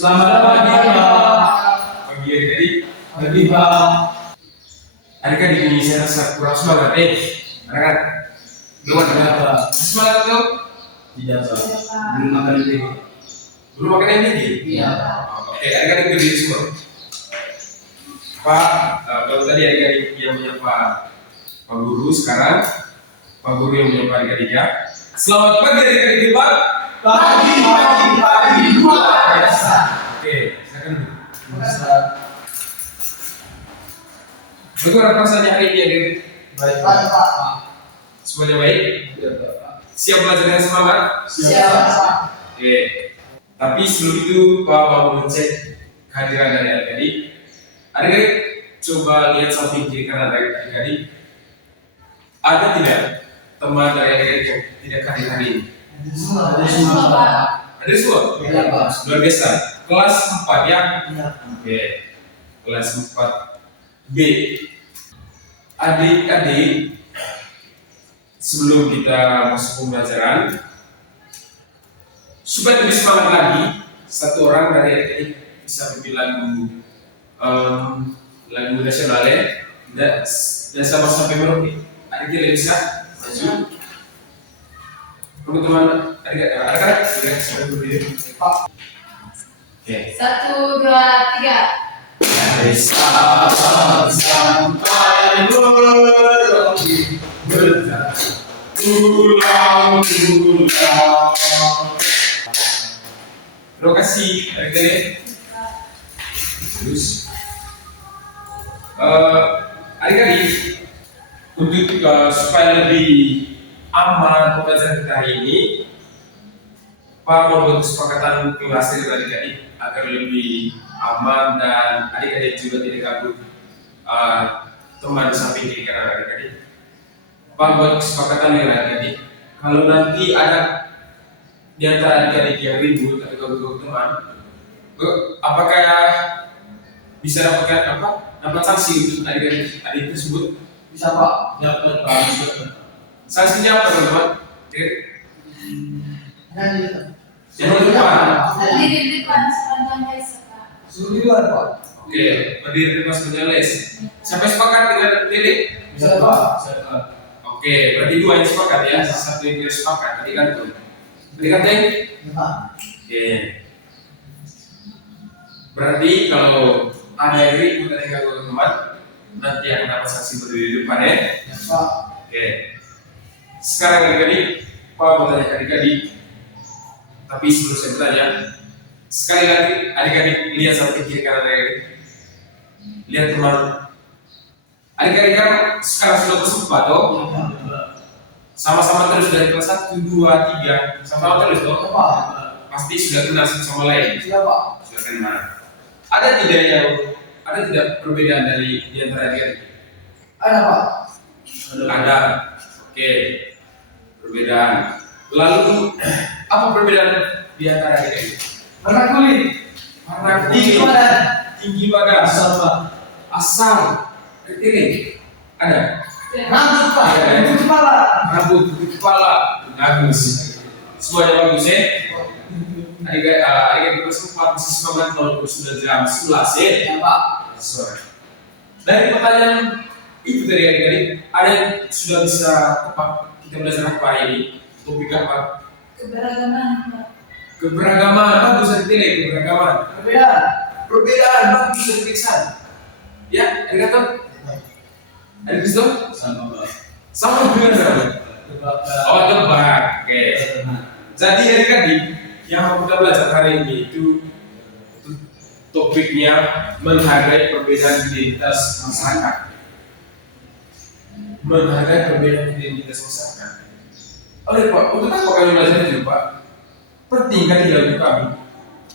Selamat pagi, Pak. Pagi adik-adik. Pagi, Pak. Adik-adik ini saya rasa kurang semangat anak-anak. Belum ada apa? Semangat tuh? Tidak, Pak. Belum makan ini. Belum makan yang tinggi? Iya, Pak. Oke, adik-adik berdiri semua. Pak, kalau tadi adik-adik yang menyapa Pak Guru, sekarang Pak Guru yang menyapa adik-adik ya. Selamat pagi adik-adik, Pak. Pagi, luar biasa. Oke, silakan duduk. Bisa. Bagaimana perasaannya hari ini adik-adik? Baik, Pak. Semuanya baik? Iya, Pak. Siap belajar dengan semangat? Siap, Pak. Oke, tapi sebelum itu Pak mau mengecek kehadiran dari adik-adik. Adik-adik coba lihat samping kiri kanan adik-adik. Ada tidak teman dari adik-adik yang tidak hadir hari ini? Ada semua, Pak. Ada semua? Iya, Pak. Luar biasa. Kelas 4 ya? Iya. Oke, kelas 4B. Adik-adik, sebelum kita masuk pembelajaran, supaya lebih semangat lagi, satu orang dari adik-adik bisa memilih lagu nasional ya, dan sama-sama Merauke. Adik-adik bisa maju. Teman-teman, adik-adik sampai berdiri. Oke. 1, 2, 3. Dari Sabang sampai Merauke berjalan pulang. Terima kasih adik-adik. Terus adik-adik untuk supaya lebih aman pembelajaran kita hari ini, Pak membuat kesepakatan kelas dengan adik-adik agar lebih aman dan adik-adik juga tidak gabut teman samping kiri kanan adik-adik. Pak buat kesepakatan dengan adik-adik, kalau nanti ada di antara adik-adik yang ribut atau gabut teman, apakah bisa dapat sanksi untuk adik-adik tersebut? Bisa, Pak. Dapat, Pak. Sanksinya apa teman-teman? Jangan lupa. Berdiri di depan sepanjang les, Pak. Suruh di luar, Pak. Oke, berdiri di pas les. Sampai sepakat dengan Dede? Bisa, Pak. Bisa, Pak. Oke, berarti dua yang sepakat ya, satu yang tidak sepakat. Tadi kan tuh. Tadi kan Teng? Iya, Pak. Oke. Berarti kalau ada yang ribut dan yang ganggu teman, nanti akan dapat sanksi berdiri di depan ya. Ya, Pak. Oke. Sekarang adik-adik, Pak mau tanya ke adik-adik. Tapi sebelum saya bertanya, sekali lagi adik-adik lihat samping kiri kanan adik-adik. Lihat teman. Adik-adik kan sekarang sudah bersumpah toh? Sama-sama terus dari kelas 1, 2, 3. Sama-sama terus toh? Ya, Pak. Pasti sudah kenal satu sama lain. Siap, Pak. Sudah kenal. Ada tidak perbedaan dari di antara adik-adik? Ada, Pak. Ada. Oke. Perbedaan. Lalu apa perbedaan di antara adik-adik? Warna kulit. Warna Tinggi kulit, badan. tinggi badan, Asal, Pak. asal, ketirik, ada. Rambut, Pak. Ada. Rambut kepala. Rambut, kulit kepala, bagus. Semuanya bagus ya. Adik-adik bersempat bisa semangat kalau sudah jam 11 ya. Ya, Pak. Sore. Dari pertanyaan itu dari adik-adik, ada yang sudah bisa tepat kita belajar apa hari ini? Topik apa? Keberagaman, Pak. Keberagaman, bagus adik-adik, keberagaman. Perbedaan bagus diperiksa. Ya, adik tahu? Adik tahu? Sama, Pak. Sama dengan berapa? Oh, tebak. Oke. Jadi adik-adik yang mau kita belajar hari ini itu topiknya menghargai perbedaan identitas masyarakat. Menghargai perbedaan identitas masyarakat. Oleh Pak, untuk apa kami belajar itu Pak? Penting kan di dalam kami.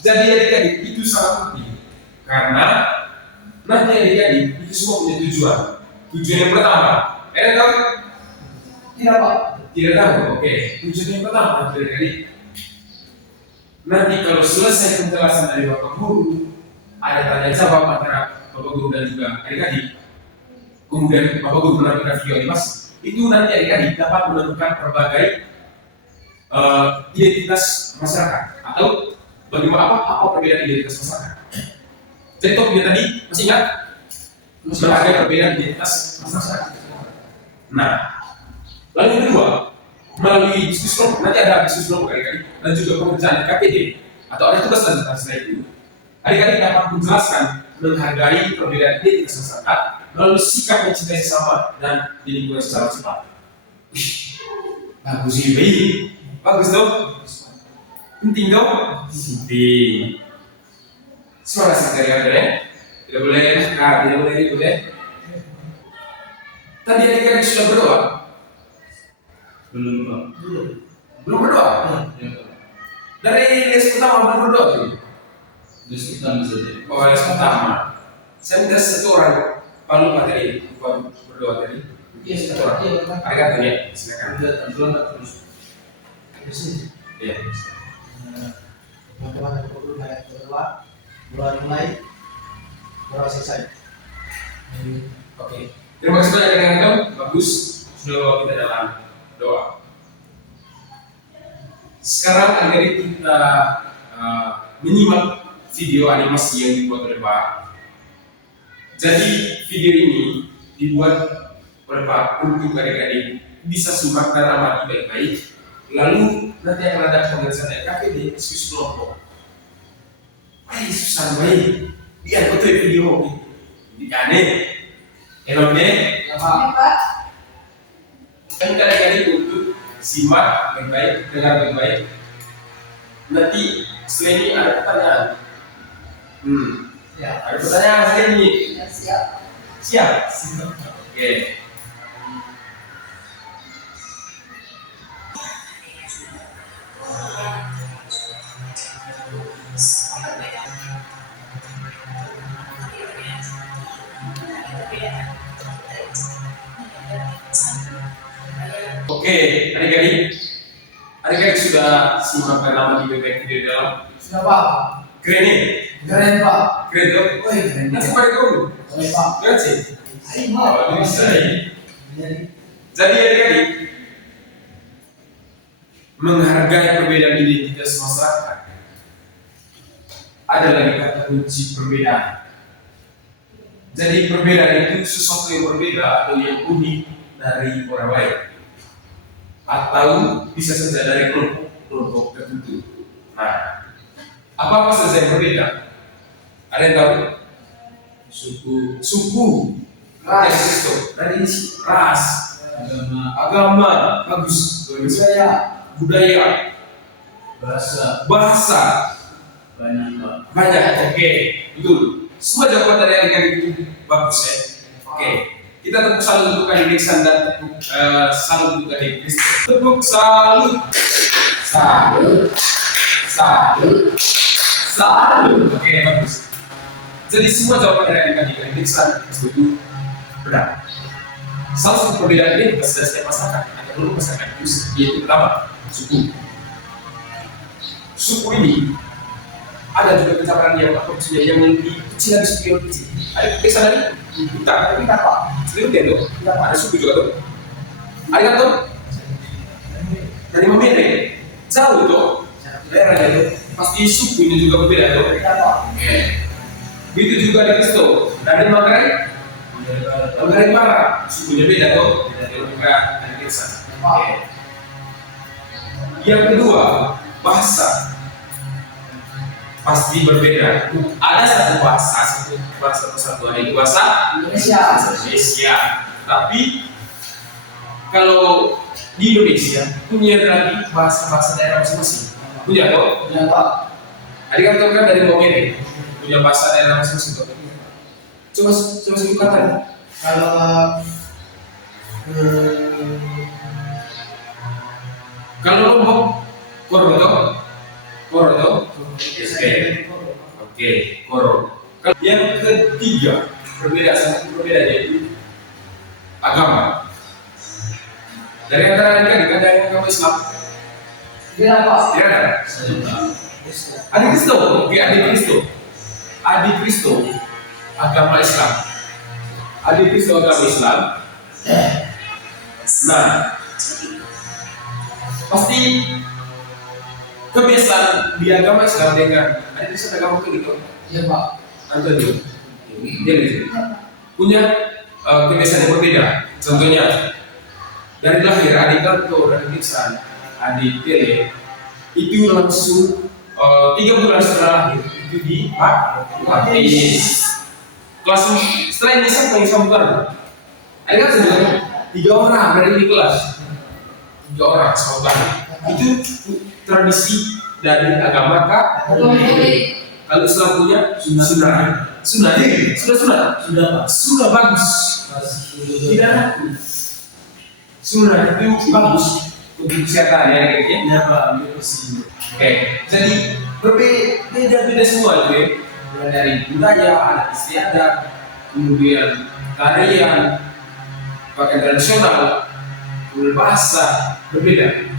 Jadi adik-adik itu sangat penting karena nanti adik-adik itu semua punya tujuan. Tujuan yang pertama, tahu? Tidak, Pak. Tidak tahu. Oke. Tujuan yang pertama adik-adik. Nanti kalau selesai penjelasan dari Bapak Guru, ada tanya jawab antara Bapak Guru dan juga adik-adik. Kemudian Bapak Guru menampilkan video ini Mas, itu nanti adik-adik dapat menentukan berbagai identitas masyarakat atau bagaimana apa perbedaan identitas masyarakat. Jadi topiknya tadi masih ingat? Menghargai perbedaan identitas masyarakat. Nah, lalu yang kedua, melalui diskusi kelompok, nanti ada diskusi kelompok kali-kali, dan juga pekerjaan di KPD atau ada tugas lanjutan setelah itu, adik-adik dapat menjelaskan menghargai perbedaan identitas masyarakat melalui sikap mencintai sesama dan di lingkungan secara cepat. Bagus ini, bagus dong, penting dong, penting. Semangat sekali ya, tidak boleh, tidak boleh. Tadi adik-adik sudah berdoa? Belum, Pak. Belum berdoa? Ya. Dari les pertama belum berdoa tuh? Les pertama saja. Oh, les pertama. Saya minta satu orang, Pak lupa tadi, lupa berdoa tadi. Iya, Satu orang. Arigato ya, silakan. Selamat terus. Iya. Teman-teman yang perlu berdoa, doa mulai, doa selesai. Oke. Terima kasih banyak rekan-rekan. Bagus. Sudah bawa kita dalam doa. Sekarang adik kita menyimak video animasi yang dibuat oleh Pak. Jadi video ini dibuat oleh Pak untuk adik-adik bisa simak dan amati baik-baik. Lalu nanti akan ada pemeriksaan KPD diskusi kelompok. Susah baik. Lihat betul video ini. Aneh. Enomnya Ya, Pak. kan adik-adik untuk simak baik-baik, dengar baik-baik. Nanti setelah ini ada pertanyaan. Ya, Ada pertanyaan setelah ini. Ya, siap. Siap? Oke. Oke, adik-adik sudah simak dan lama di video dalam. sudah Pak. Keren nih, Keren Pak. keren dong. Woi, keren. Nanti pada kamu, Keren Pak. lihat sih. Ayo Oh, Pak. bisa. Jadi, Jadi adik-adik menghargai perbedaan identitas masyarakat. Ada lagi kata kunci perbedaan. Jadi perbedaan itu sesuatu yang berbeda atau yang unik dari orang lain, atau bisa saja dari kelompok tertentu. Nah, apa saja yang berbeda? Ada yang tahu? Suku, ras, dari ras, agama, bagus, budaya, bahasa, banyak. Oke, betul. Semua jawaban dari adik-adik itu bagus ya. Oke, kita tepuk salut untuk adik Nixon dan tepuk salut untuk adik Kristo. Tepuk salut, salut. Oke, bagus. Jadi semua jawaban dari adik-adik Nixon itu benar. Salah satu perbedaan ini dari setiap masyarakat ada dulu masyarakat itu yaitu pertama suku. Suku ini ada juga pencapaian yang yang lebih kecil dari suku yang kecil. Ada desa dari kita Pak. Seluruh itu ada suku juga tuh. Ada kan tuh? Dari Mamere jauh tuh daerahnya tuh pasti sukunya juga berbeda tuh. Begitu juga di Kristo dari Manggarai Barat sukunya beda tuh dari Manggarai dan Desa. Yang kedua bahasa pasti berbeda. Ada satu bahasa persatuan itu bahasa Indonesia. Tapi kalau di Indonesia punya lagi bahasa daerah masing-masing. Punya toh? Punya Pak. Adik kan tahu kan dari Mamere punya bahasa daerah masing-masing toh. Coba sebutkan. Kalau Kalau Lombok Koro toh? Oke, Koro. Yang ketiga sangat berbeda yaitu agama. Dari antara adik-adik ada yang agama Islam? Tidak Pak. Tidak ada. Adik Kristo, oke adik Kristo agama Islam. Adik Kristo agama Islam. Nah, pasti kebiasaan di agama Islam dengan ada di agama Katolik. Iya Pak. Antonio, dia gitu. Punya kebiasaan yang berbeda. Contohnya dari lahir adik kantor, adik Iksan, adik Tele itu langsung 3 bulan setelah lahir itu dibaptis. Langsung setelah ini siapa yang sambutan? Ada kan sebenarnya 3 orang dari di kelas, 3 orang sambutan. Itu tradisi dari agama Katolik. Kalau Islam punya sunnah, sudah bagus. Tidak laku. Sunnah itu bagus untuk kesehatan ya, gitu ya. Iya Pak. Oke, jadi berbeda semua itu ya. Mulai dari budaya, adat istiadat, kemudian tarian, pakaian tradisional, kemudian bahasa berbeda.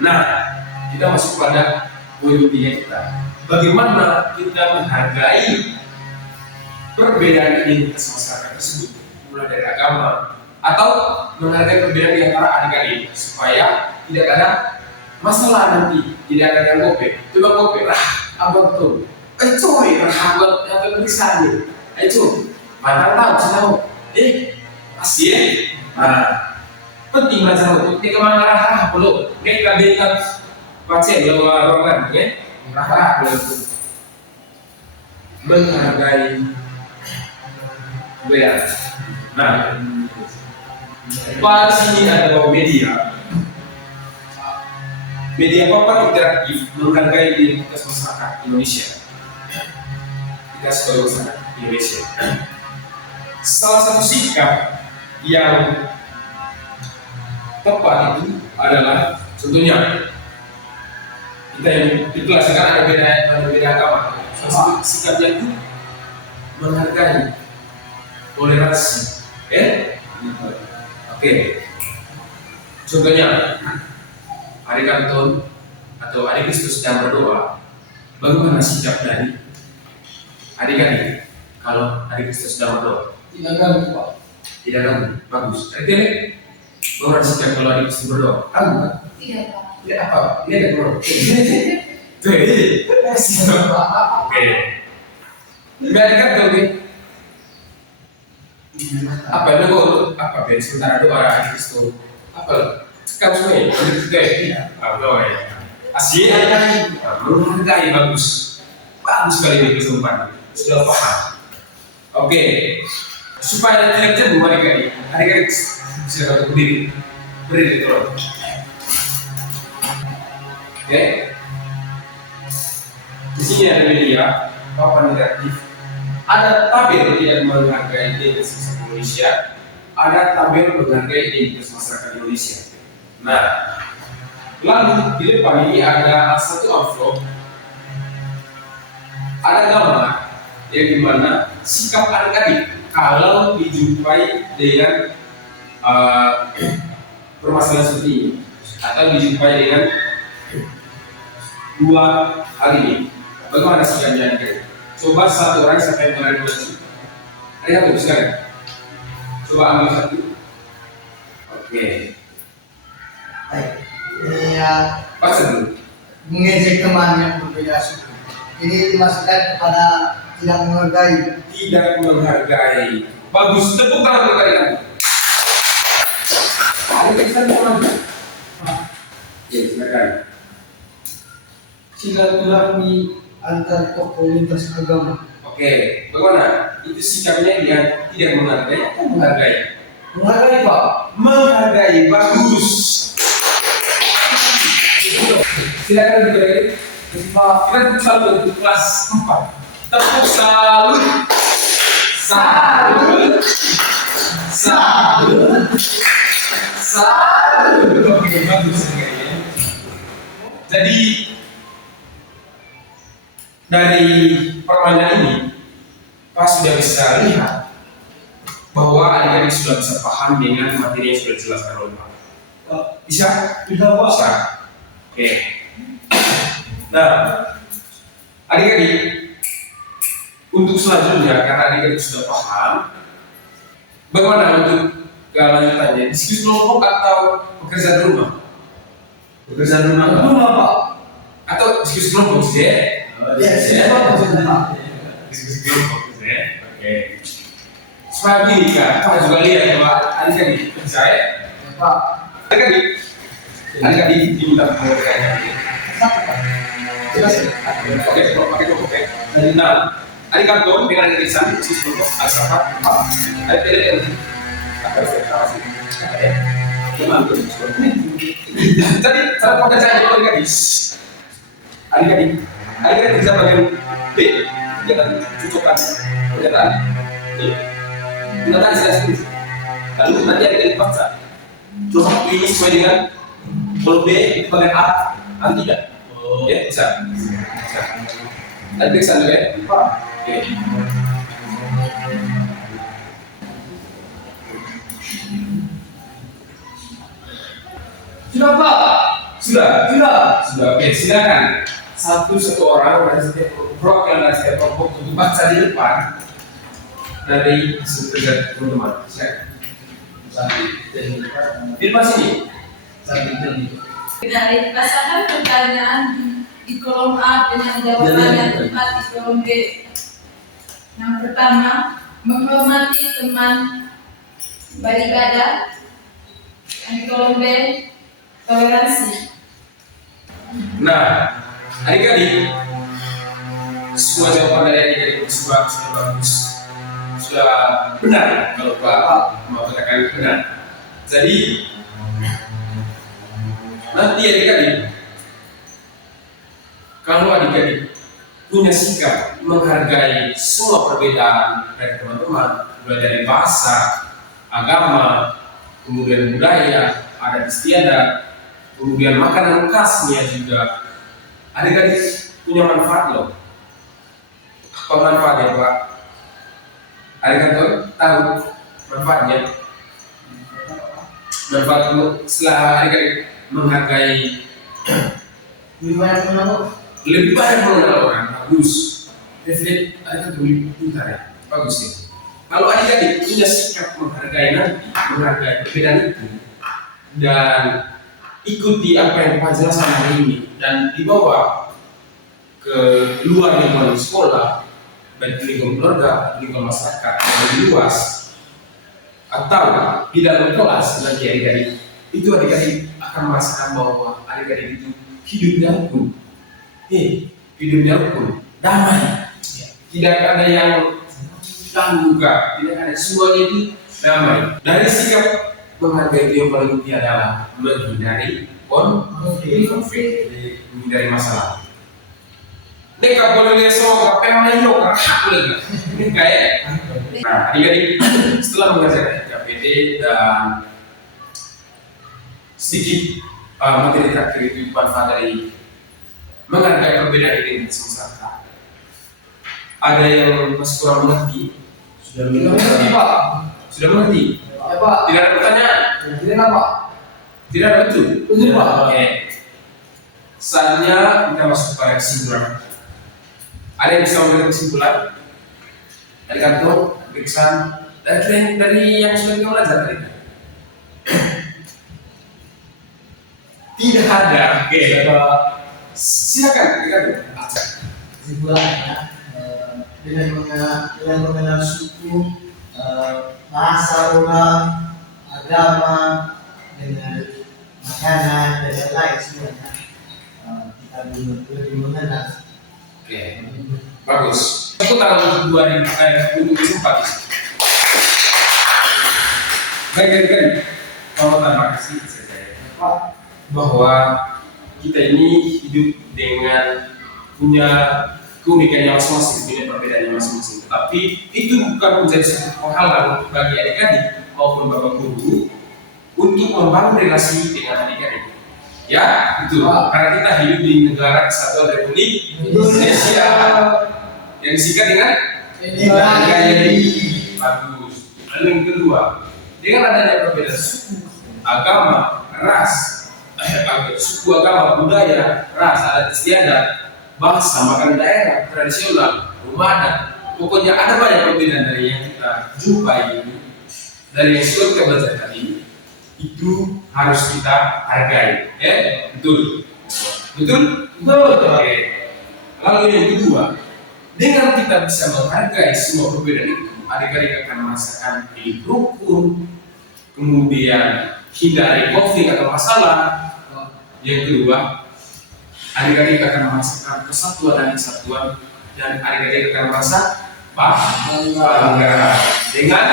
Nah, kita masuk pada poin intinya kita. Bagaimana kita menghargai perbedaan identitas masyarakat tersebut, mulai dari agama atau menghargai perbedaan di antara adik-adik supaya tidak ada masalah nanti, tidak ada yang gope. Coba gope, abang tuh, coy, abang yang bisa nih, mana tahu, masih ya. Nah, penting masalah itu, ketika mengarah belum, mereka dengan pasien lawan ya. Menghargai budaya. Nah, pada sini ada bahwa media papan interaktif menghargai identitas masyarakat Indonesia. Kita sebagai masyarakat Indonesia. Salah satu sikap yang tepat itu adalah contohnya kita yang di kelas kan ada beda agama. Salah satu sikapnya itu menghargai toleransi. Oke. Contohnya hari kanton atau hari Kristus sedang berdoa. Bagaimana sikap dari adik-adik kalau hari Kristus sedang berdoa? Tidak ganggu Pak. Tidak ganggu, bagus. Adik-adik, bagaimana sikap kalau hari Kristus berdoa? Ganggu kan? Tidak Pak. Lihat apa? Lihat ya bro. Tuh ini. Oke. Biarkan tuh nih. Apa ini kok? Apa biar sementara doa hari Kristus? Apa? Sekarang semua ya. Oke. Apa ya? Asyik. Menghargai bagus. Bagus sekali ini kesempatan. Sudah paham. Oke. Supaya tidak cemburu adik-adik silakan berdiri. Berdiri tolong. Oke, di sini ada media papan interaktif. Ada tabel yang menghargai identitas Indonesia, ada tabel menghargai identitas masyarakat Indonesia. Nah, lalu di depan ini ada satu amplop, ada gambar yang dimana sikap adik-adik kalau dijumpai dengan permasalahan seperti ini atau dijumpai dengan 2 hal ini, bagaimana sikapnya adik? Coba satu orang siapa yang mengenai baju? Ada yang bisa kan? Coba ambil satu. Oke. Baik. Ini ya Pas dulu. mengejek teman yang berbeda suku. Ini dimaksudkan kepada tidak menghargai. Tidak menghargai. Bagus, tepuk tangan untuk kalian. Ada tulisan teman. Ya, silakan. Silaturahmi antar tokoh lintas agama. Oke, bagaimana? Itu sikapnya dia tidak menghargai atau menghargai? Menghargai Pak. Menghargai, bagus. Silakan diberi. Kita selalu untuk kelas 4. Tepuk salut. Salut. Salut. Salut. Oke, bagus kayaknya. Jadi dari permainan ini, Pak sudah bisa lihat bahwa adik-adik sudah bisa paham dengan materi yang sudah dijelaskan oleh Pak. Bisa? Bisa Pak. Bisa. Oke. Nah, adik-adik, untuk selanjutnya karena adik-adik sudah paham, bagaimana untuk kelanjutannya? Diskusi kelompok atau pekerjaan rumah? Pekerjaan rumah. Rumah Pak. atau diskusi kelompok sih ya? Ya, siapa maksudnya Pak? Diskusi kelompok sih ya? Oke. Supaya begini kan, kita juga lihat bahwa adik-adik saya, Pak. adik-adik diminta pengertiannya. Jelas ya? Oke, kalau pakai kelompok ya. Nah, adik kantor dengan adik lisan, diskusi kelompok, adik rapat, adik PDL. Jadi cara pengertiannya itu adik-adik bisa bagian B, jangan cocokkan pernyataan. Pernyataan saya sendiri. Lalu nanti adik-adik baca. Coba ini sesuai dengan kalau B itu bagian A, atau tidak? Ya, bisa. Adik periksa dulu ya. Oke. Sudah Pak? Sudah. Oke, silakan. Satu orang dari setiap kelompok untuk baca di depan dari setiap teman-teman. Silakan. Di depan sini. Dari pasangan pertanyaan di kolom A dengan jawaban yang tepat di kolom B. Yang pertama, menghormati teman beribadah. Yang di kolom B, toleransi. Nah, adik-adik, semua jawaban dari adik-adik sudah bagus, sudah benar kalau Pak mau katakan benar. Jadi nanti adik-adik, kalau adik-adik punya sikap menghargai semua perbedaan dari teman-teman, mulai dari bahasa, agama, kemudian budaya, adat istiadat, kemudian makanan khasnya juga, adik-adik punya manfaat loh. Apa manfaatnya Pak? Adik-adik tahu manfaatnya? Manfaat setelah adik-adik menghargai lebih banyak mengenal orang, bagus. Definitely adik-adik lebih pintar ya, bagus ya. Kalau adik-adik punya sikap menghargai perbedaan itu dan ikuti apa yang Pak jelaskan hari ini dan dibawa ke luar lingkungan sekolah, baik lingkungan keluarga, lingkungan masyarakat yang lebih luas, atau di dalam kelas nanti adik-adik itu adik-adik akan merasakan bahwa adik-adik itu hidupnya rukun, damai, tidak ada yang tangguhkan, tidak ada semuanya itu damai. Dari sikap menghargai itu yang paling penting adalah menghindari konflik, menghindari masalah. Mereka boleh lihat semua apa yang lain ini kayak. Nah, adik-adik setelah mengajarkan KPD dan sedikit materi terakhir itu manfaat dari menghargai perbedaan identitas masyarakat. Ada yang masih kurang mengerti? Sudah mengerti Pak? Sudah mengerti? Ya Pak. Tidak ada pertanyaan? Tidak Pak. Tidak ada betul? Betul Pak. Oke. Saatnya kita masuk pada kesimpulan. Ada yang bisa memberikan kesimpulan? Dari kantor, pemeriksaan, dari yang sudah kita belajar tadi? Tidak ada. Oke. Silakan, baca. Kesimpulannya dengan mengenal suku, bahasa orang, agama, dengan makanan dan lain-lain semuanya kita lebih mengenal. Oke, bagus. Aku tanggal 2004. Baik, terima kasih saya bahwa kita ini hidup dengan punya keunikannya masing-masing, punya perbedaannya masing-masing. Tapi itu bukan menjadi satu penghalang bagi adik-adik maupun bapak guru untuk membangun relasi dengan adik-adik. Ya, betul. Karena kita hidup di negara Kesatuan Republik Indonesia yang disingkat dengan NKRI. Bagus. Lalu yang kedua, dengan adanya perbedaan suku, agama, ras, suku, agama, budaya, ras, adat istiadat, bahasa, makanan daerah, tradisional, rumah adat, pokoknya ada banyak perbedaan dari yang kita jumpai ini, dari yang sudah kita belajar tadi, itu harus kita hargai, ya, betul. Betul? Betul. Oke. Lalu yang kedua, dengan kita bisa menghargai semua perbedaan itu, adik-adik akan merasakan hidup rukun, kemudian hindari konflik atau masalah. Yang kedua, adik-adik akan merasakan persatuan dan kesatuan, dan adik-adik akan merasa bangga dengan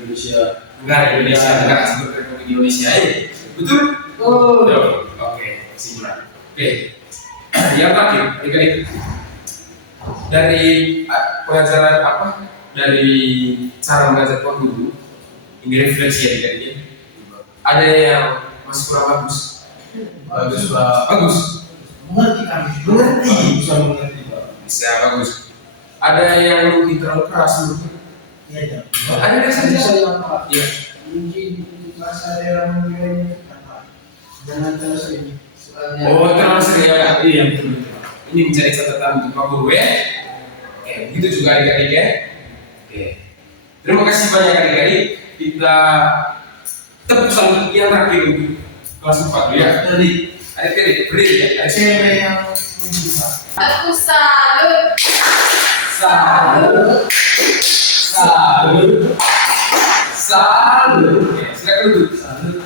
Indonesia. negara Indonesia, negara seperti Republik Indonesia ini. Betul? Betul. Oke, kesimpulan. Oke, yang terakhir, adik-adik, dari pengajaran apa? Dari cara mengajar Tuhan dulu, ini refleksi adik-adik. Ada yang masih kurang bagus. Bagus Pak. Bagus. Mengerti kami. Mengerti. Bisa mengerti Pak. Bisa bagus. Ada yang mungkin terlalu keras menurut. Iya, iya. Ada yang saja. Saya Pak. Iya. Mungkin bahasa daerah mungkin apa? Jangan terus ini. Soalnya. Oh, terlalu sering ya. Iya, betul. Ini menjadi catatan untuk Pak Guru ya. Oke, begitu juga adik-adik ya. Oke. Terima kasih banyak adik-adik. Kita tepuk tangan yang terakhir untuk kelas 4 dulu ya. Tadi Adik-adik, beri ya. Cewek yang menjiwa. Aku salut. Salut. Salut. Salut. Oke, silakan duduk. Salut.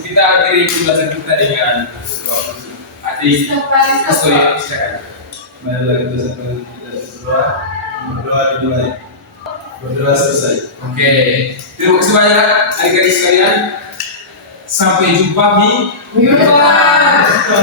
Kita akhiri pembahasan kita dengan adik Astoya, silakan. marilah kita sampai kita berdoa dimulai. Berdoa selesai. Oke, terima kasih banyak adik-adik sekalian. Sampai jumpa di Bye. Kita